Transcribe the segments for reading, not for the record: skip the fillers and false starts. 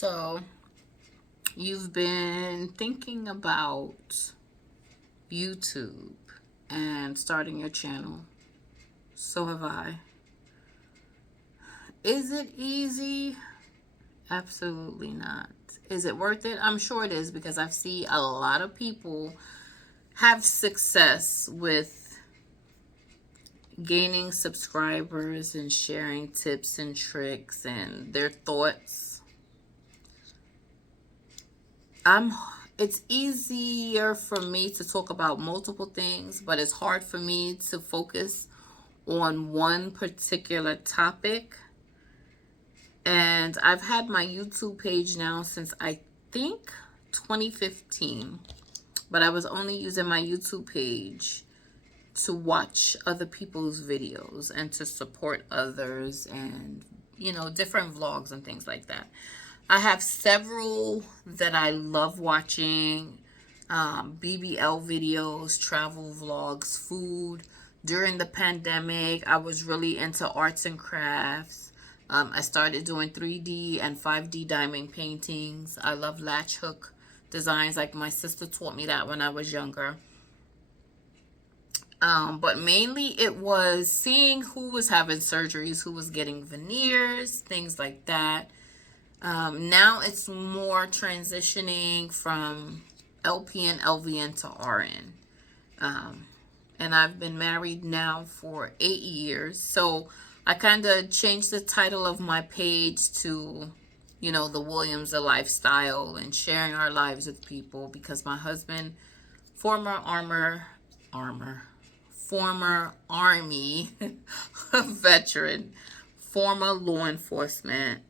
So, you've been thinking about YouTube and starting your channel. So have I. Is it easy? Absolutely not. Is it worth it? I'm sure it is because I've seen a lot of people have success with gaining subscribers and sharing tips and tricks and their thoughts. It's easier for me to talk about multiple things, but it's hard for me to focus on one particular topic. And I've had my YouTube page now since I think 2015, but I was only using my YouTube page to watch other people's videos and to support others and, different vlogs and things like that. I have several that I love watching, BBL videos, travel vlogs, food. During the pandemic, I was really into arts and crafts. I started doing 3D and 5D diamond paintings. I love latch hook designs. Like my sister taught me that when I was younger. But mainly it was seeing who was having surgeries, who was getting veneers, things like that. Now it's more transitioning from LPN, LVN to RN. And I've been married now for 8 years. So I kind of changed the title of my page to, the Williams, a lifestyle, and sharing our lives with people because my husband, former Army veteran, former law enforcement,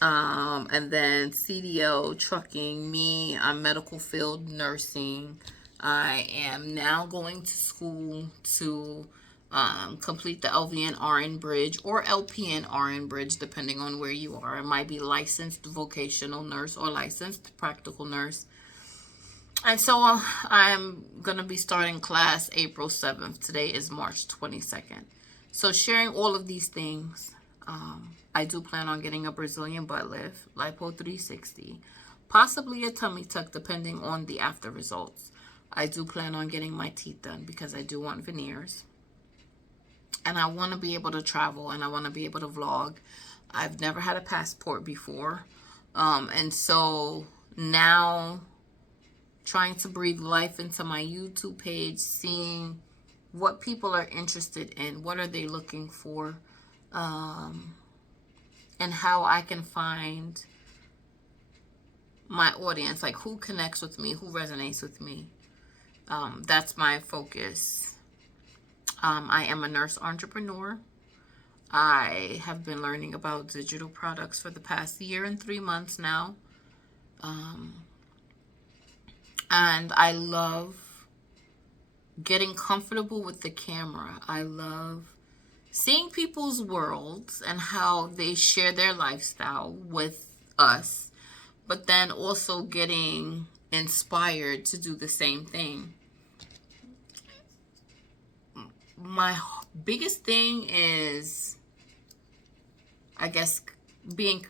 and then CDO, trucking. Me, I'm medical field nursing. I am now going to school to complete the LVN RN bridge or LPN RN bridge, depending on where you are. It might be licensed vocational nurse or licensed practical nurse. And so I'm going to be starting class April 7th. Today is March 22nd. So sharing all of these things. I do plan on getting a Brazilian butt lift, lipo 360, possibly a tummy tuck depending on the after results. I do plan on getting my teeth done because I do want veneers. And I want to be able to travel and I want to be able to vlog. I've never had a passport before. And so now trying to breathe life into my YouTube page, seeing what people are interested in, what are they looking for, and how I can find my audience, like who connects with me, who resonates with me. That's my focus. I am a nurse entrepreneur. I have been learning about digital products for the past year and 3 months now. And I love getting comfortable with the camera. I love seeing people's worlds and how they share their lifestyle with us, but then also getting inspired to do the same thing. My biggest thing is, I guess, being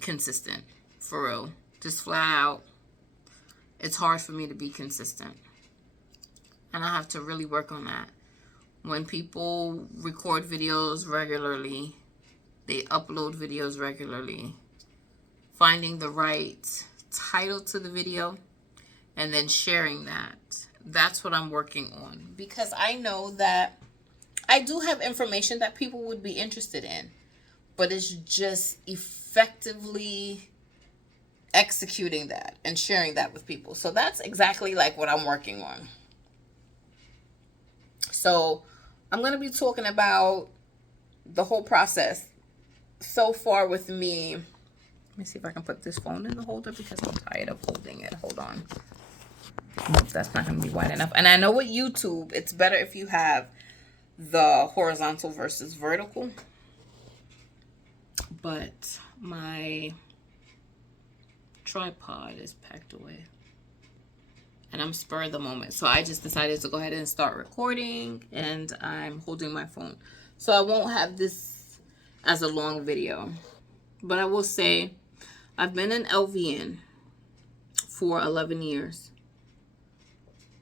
consistent, for real. Just flat out. It's hard for me to be consistent. And I have to really work on that. When people record videos regularly, they upload videos regularly, finding the right title to the video and then sharing that. That's what I'm working on. Because I know that I do have information that people would be interested in. But it's just effectively executing that and sharing that with people. So that's exactly like what I'm working on. So I'm going to be talking about the whole process so far with me. Let me see if I can put this phone in the holder because I'm tired of holding it. Hold on. Nope, that's not going to be wide enough. And I know with YouTube, it's better if you have the horizontal versus vertical. But my tripod is packed away. And I'm spur of the moment. So I just decided to go ahead and start recording. And I'm holding my phone. So I won't have this as a long video. But I will say, I've been in LVN for 11 years.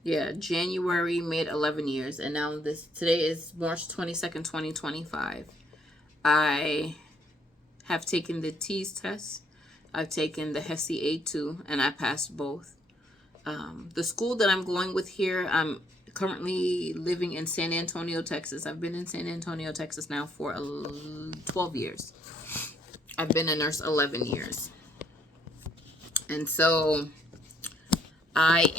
Yeah, January made 11 years. And now today is March 22nd, 2025. I have taken the TEAS test. I've taken the HESI A2, and I passed both. The school that I'm going with here, I'm currently living in San Antonio, Texas. I've been in San Antonio, Texas now for 12 years. I've been a nurse 11 years. And so I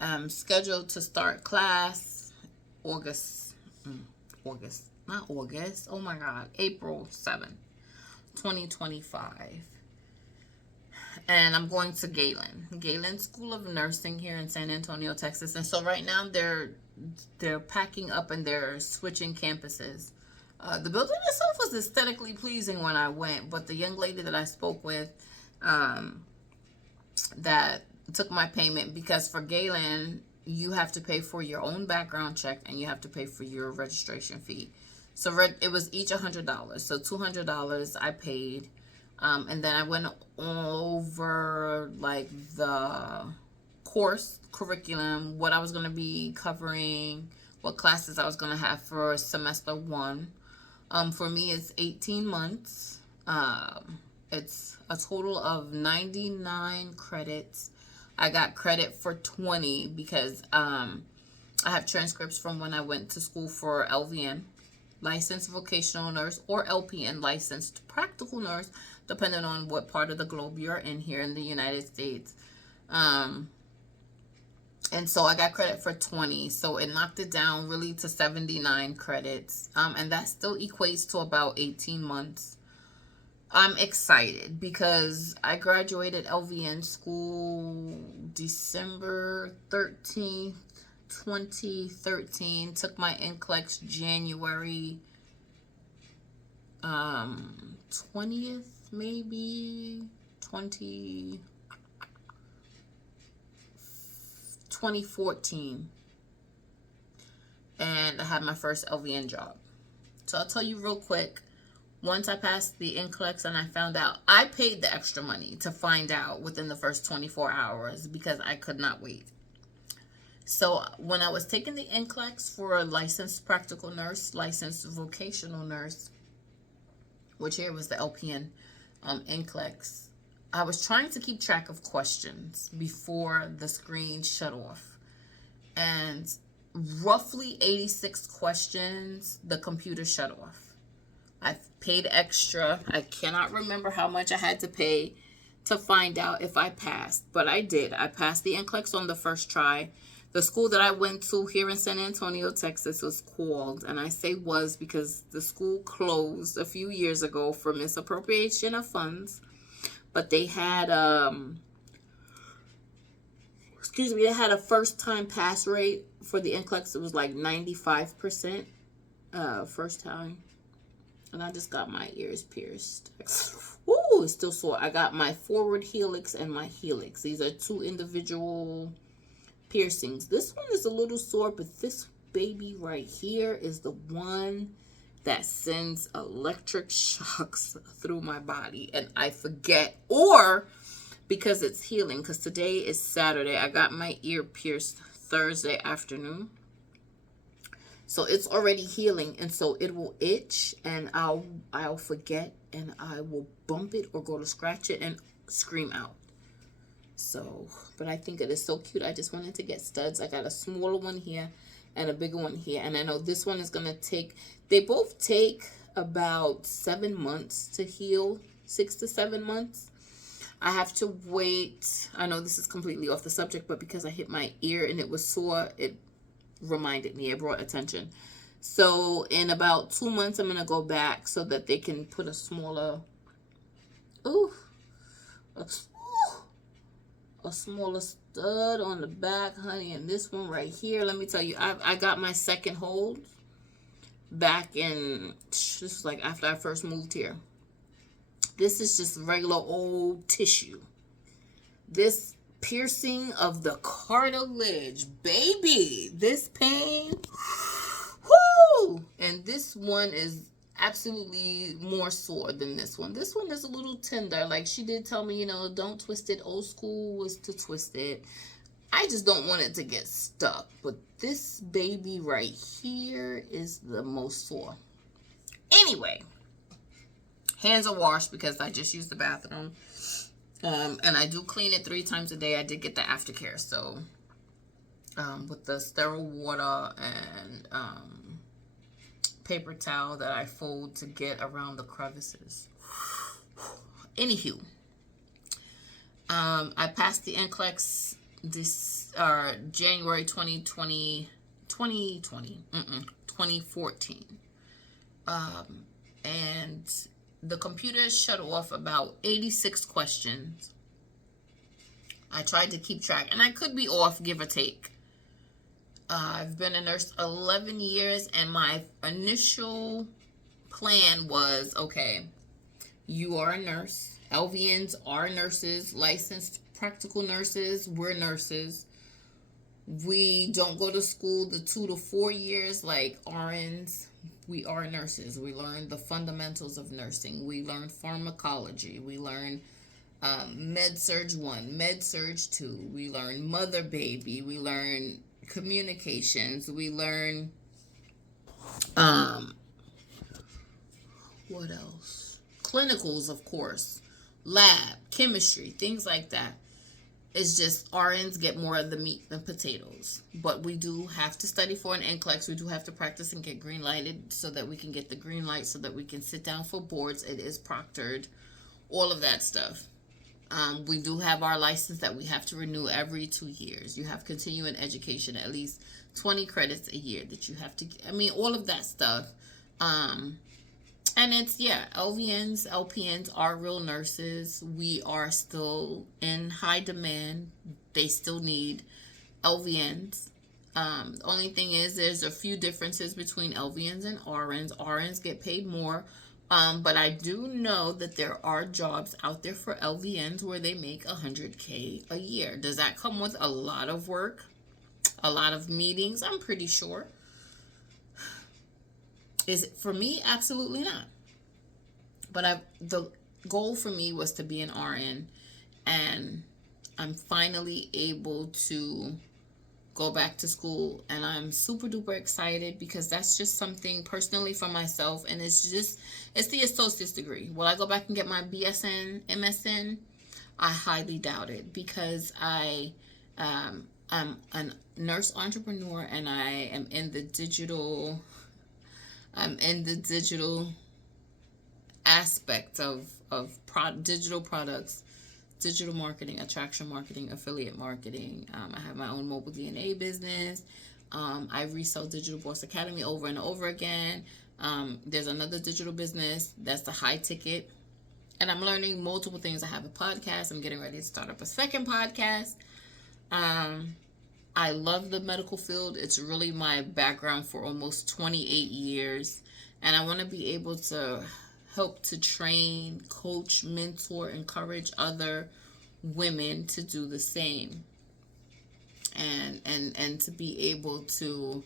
am scheduled to start class August, not August, oh my God, April 7th, 2025. And I'm going to Galen School of Nursing here in San Antonio, Texas. And so right now they're packing up and they're switching campuses. The building itself was aesthetically pleasing when I went, but the young lady that I spoke with that took my payment, because for Galen, you have to pay for your own background check and you have to pay for your registration fee. So it was each $100. So $200 I paid. And then I went over like the course curriculum, what I was going to be covering, what classes I was going to have for semester 1. For me, it's 18 months. It's a total of 99 credits. I got credit for 20 because I have transcripts from when I went to school for LVN, licensed vocational nurse, or LPN, licensed practical nurse, depending on what part of the globe you're in here in the United States. And so I got credit for 20. So it knocked it down really to 79 credits. And that still equates to about 18 months. I'm excited because I graduated LVN school December 13th, 2013. Took my NCLEX January 20th, maybe 2014. And I had my first LVN job. So I'll tell you real quick. Once I passed the NCLEX and I found out, I paid the extra money to find out within the first 24 hours because I could not wait. So when I was taking the NCLEX for a licensed practical nurse, licensed vocational nurse, which here was the LPN NCLEX, I was trying to keep track of questions before the screen shut off. And roughly 86 questions, the computer shut off. I paid extra. I cannot remember how much I had to pay to find out if I passed, but I did. I passed the NCLEX on the first try. The school that I went to here in San Antonio, Texas was called, and I say was because the school closed a few years ago for misappropriation of funds, but they had they had a first time pass rate for the NCLEX. It was like 95% first time. And I just got my ears pierced. Ooh, it's still sore. I got my forward helix and my helix. These are 2 individual piercings. This one is a little sore, but this baby right here is the one that sends electric shocks through my body. And I forget, or because it's healing, because today is Saturday. I got my ear pierced Thursday afternoon. So it's already healing, and so it will itch, and I'll forget, and I will bump it or go to scratch it and scream out. So, but I think it is so cute. I just wanted to get studs. I got a smaller one here and a bigger one here, and I know this one is going to take, they both take about 7 months to heal, 6 to 7 months. I have to wait. I know this is completely off the subject, but because I hit my ear and it was sore, it reminded me, it brought attention. So in about 2 months, I'm going to go back so that they can put a smaller, a smaller stud on the back, honey. And this one right here, let me tell you, I got my second hold back in, this was like after I first moved here. This is just regular old tissue. This piercing of the cartilage, baby, this pain, whoo! And this one is absolutely more sore than this one. This one is a little tender. Like, she did tell me, don't twist it. Old school was to twist it. I just don't want it to get stuck. But this baby right here is the most sore. Anyway, hands are washed because I just used the bathroom. And I do clean it 3 times a day. I did get the aftercare. So, with the sterile water and paper towel that I fold to get around the crevices. Anywho, I passed the NCLEX this January 2014. And the computer shut off about 86 questions. I tried to keep track, and I could be off, give or take. I've been a nurse 11 years, and my initial plan was, okay, you are a nurse. LVNs are nurses, licensed practical nurses. We're nurses. We don't go to school the 2 to 4 years like RNs. We are nurses. We learn the fundamentals of nursing. We learn pharmacology. We learn Med-Surg 1, Med-Surg 2. We learn mother baby. We learn communications. We learn what else? Clinicals, of course. Lab, chemistry, things like that. It's just RNs get more of the meat than potatoes. But we do have to study for an NCLEX. We do have to practice and get green lighted so that we can get the green light so that we can sit down for boards. It is proctored. All of that stuff. We do have our license that we have to renew every 2 years. You have continuing education, at least 20 credits a year that you have to, all of that stuff. And it's, LVNs, LPNs are real nurses. We are still in high demand. They still need LVNs. The only thing is there's a few differences between LVNs and RNs. RNs get paid more. But I do know that there are jobs out there for LVNs where they make $100K a year. Does that come with a lot of work? A lot of meetings? I'm pretty sure. Is it for me? Absolutely not. But the goal for me was to be an RN, and I'm finally able to go back to school, and I'm super duper excited because that's just something personally for myself, and it's the associate's degree. Will I go back and get my BSN, MSN? I highly doubt it because I'm a nurse entrepreneur, and I am in the digital aspect of digital products, digital marketing, attraction marketing, affiliate marketing. I have my own mobile DNA business. I resell Digital Boss Academy over and over again. There's another digital business that's the high ticket, and I'm learning multiple things. I have a podcast. I'm getting ready to start up a second podcast. I love the medical field. It's really my background for almost 28 years. And I want to be able to help to train, coach, mentor, encourage other women to do the same. And to be able to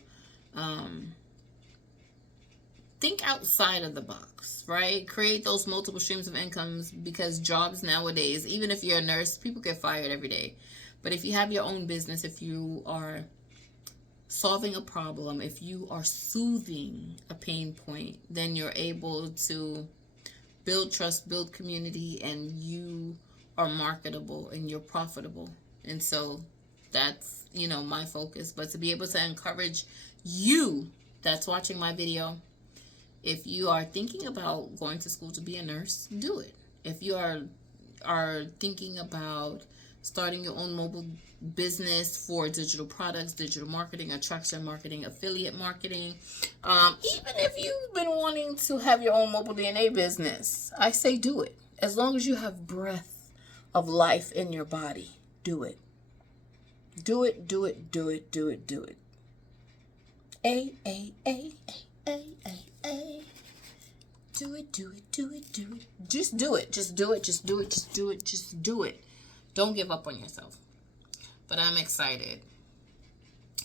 think outside of the box, right? Create those multiple streams of incomes, because jobs nowadays, even if you're a nurse, people get fired every day. But if you have your own business, if you are solving a problem, if you are soothing a pain point, then you're able to build trust, build community, and you are marketable and you're profitable. And so that's, my focus. But to be able to encourage you that's watching my video, if you are thinking about going to school to be a nurse, do it. If you are thinking about starting your own mobile business for digital products, digital marketing, attraction marketing, affiliate marketing, even if you've been wanting to have your own mobile DNA business, I say do it. As long as you have breath of life in your body, do it. Do it, do it, do it, do it, do it. A. Do it, do it, do it, do it. Just do it. Just do it, just do it, just do it, just do it. Don't give up on yourself. But I'm excited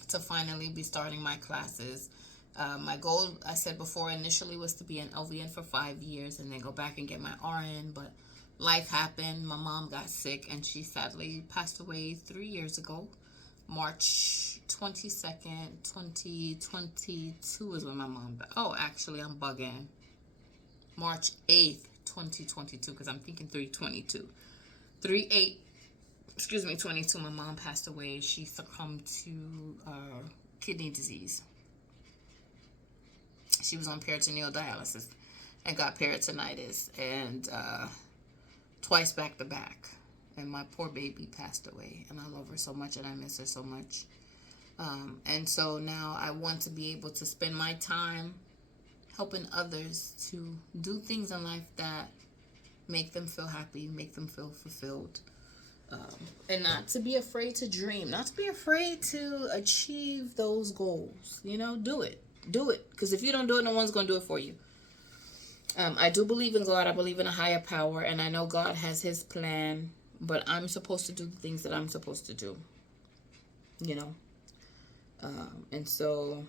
to finally be starting my classes. My goal, I said before, initially was to be an LVN for 5 years and then go back and get my RN, but life happened. My mom got sick and she sadly passed away 3 years ago. March 22nd, 2022 is when my mom died. Oh, actually, I'm bugging. March 8th, 2022, because I'm thinking 3/22. 3/8, excuse me, 22, my mom passed away. She succumbed to kidney disease. She was on peritoneal dialysis and got peritonitis, and twice back to back. And my poor baby passed away, and I love her so much and I miss her so much. And so now I want to be able to spend my time helping others to do things in life that make them feel happy, make them feel fulfilled. And not to be afraid to dream, not to be afraid to achieve those goals. You know, do it. Do it. Because if you don't do it, no one's going to do it for you. I do believe in God. I believe in a higher power. And I know God has his plan. But I'm supposed to do the things that I'm supposed to do. You know. And so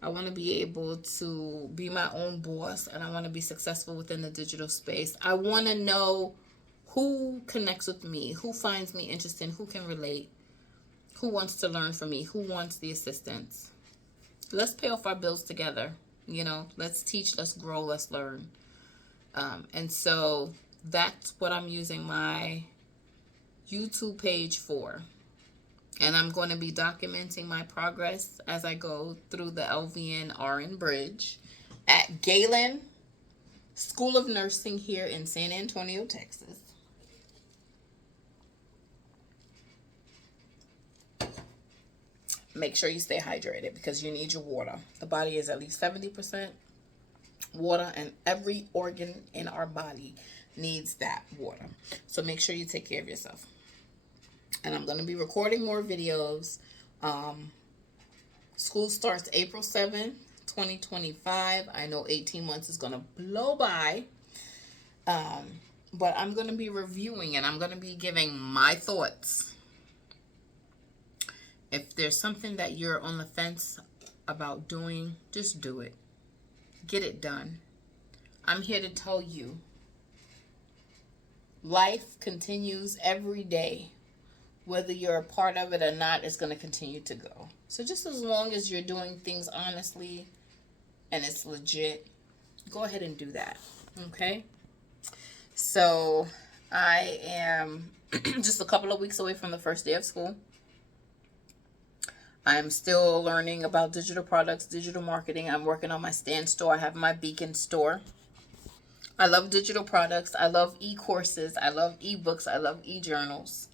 I want to be able to be my own boss. And I want to be successful within the digital space. I want to know who connects with me, who finds me interesting, who can relate, who wants to learn from me, who wants the assistance. Let's pay off our bills together. You know, let's teach, let's grow, let's learn. And so that's what I'm using my YouTube page for. And I'm going to be documenting my progress as I go through the LVN RN Bridge at Galen School of Nursing here in San Antonio, Texas. Make sure you stay hydrated because you need your water. The body is at least 70% water, and every organ in our body needs that water. So make sure you take care of yourself. And I'm going to be recording more videos. School starts April 7th, 2025. I know 18 months is going to blow by. But I'm going to be reviewing and I'm going to be giving my thoughts. If there's something that you're on the fence about doing, just do it. Get it done. I'm here to tell you, life continues every day. Whether you're a part of it or not, it's going to continue to go. So just as long as you're doing things honestly and it's legit, go ahead and do that. Okay? So I am just a couple of weeks away from the first day of school. I'm still learning about digital products, digital marketing. I'm working on my Stand store. I have my Beacon store. I love digital products. I love e-courses. I love e-books. I love e-journals.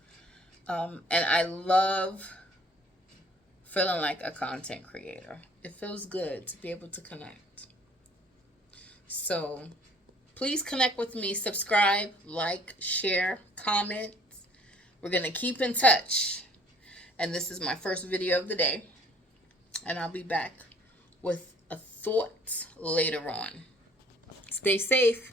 And I love feeling like a content creator. It feels good to be able to connect. So please connect with me. Subscribe, like, share, comment. We're going to keep in touch. And this is my first video of the day. And I'll be back with a thought later on. Stay safe.